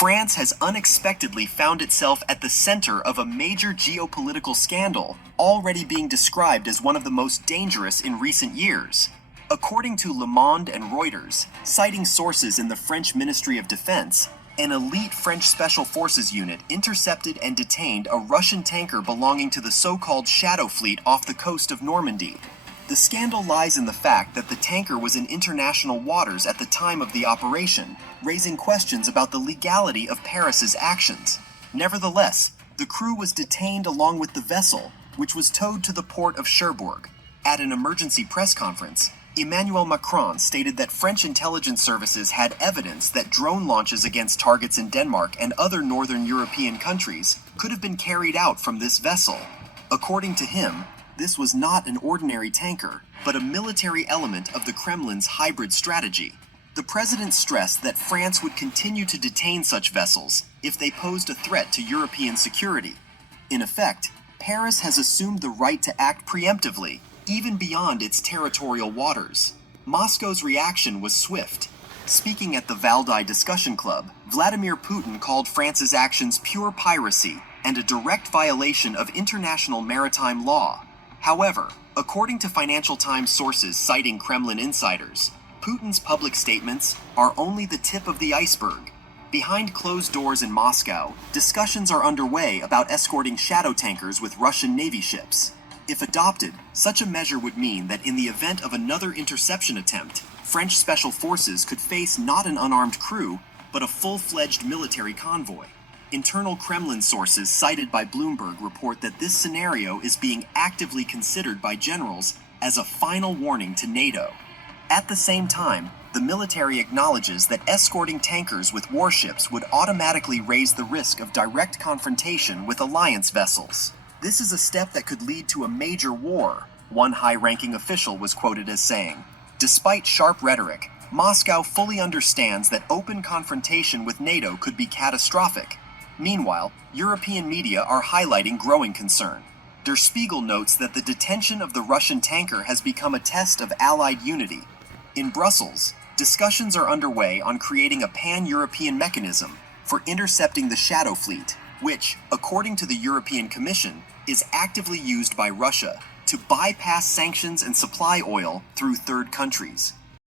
France has unexpectedly found itself at the center of a major geopolitical scandal, already being described as one of the most dangerous in recent years. According to Le Monde and Reuters, citing sources in the French Ministry of Defense, an elite French Special Forces unit intercepted and detained a Russian tanker belonging to the so-called Shadow Fleet off the coast of Normandy. The scandal lies in the fact that the tanker was in international waters at the time of the operation, raising questions about the legality of Paris's actions. Nevertheless, the crew was detained along with the vessel, which was towed to the port of Cherbourg. At an emergency press conference, Emmanuel Macron stated that French intelligence services had evidence that drone launches against targets in Denmark and other northern European countries could have been carried out from this vessel. According to him, this was not an ordinary tanker, but a military element of the Kremlin's hybrid strategy. The president stressed that France would continue to detain such vessels if they posed a threat to European security. In effect, Paris has assumed the right to act preemptively, even beyond its territorial waters. Moscow's reaction was swift. Speaking at the Valdai Discussion Club, Vladimir Putin called France's actions pure piracy and a direct violation of international maritime law. However, according to Financial Times sources citing Kremlin insiders, Putin's public statements are only the tip of the iceberg. Behind closed doors in Moscow, discussions are underway about escorting shadow tankers with Russian Navy ships. If adopted, such a measure would mean that in the event of another interception attempt, French special forces could face not an unarmed crew, but a full-fledged military convoy. Internal Kremlin sources cited by Bloomberg report that this scenario is being actively considered by generals as a final warning to NATO. At the same time, the military acknowledges that escorting tankers with warships would automatically raise the risk of direct confrontation with alliance vessels. This is a step that could lead to a major war, one high-ranking official was quoted as saying. Despite sharp rhetoric, Moscow fully understands that open confrontation with NATO could be catastrophic. Meanwhile, European media are highlighting growing concern. Der Spiegel notes that the detention of the Russian tanker has become a test of Allied unity. In Brussels, discussions are underway on creating a pan-European mechanism for intercepting the Shadow Fleet, which, according to the European Commission, is actively used by Russia to bypass sanctions and supply oil through third countries.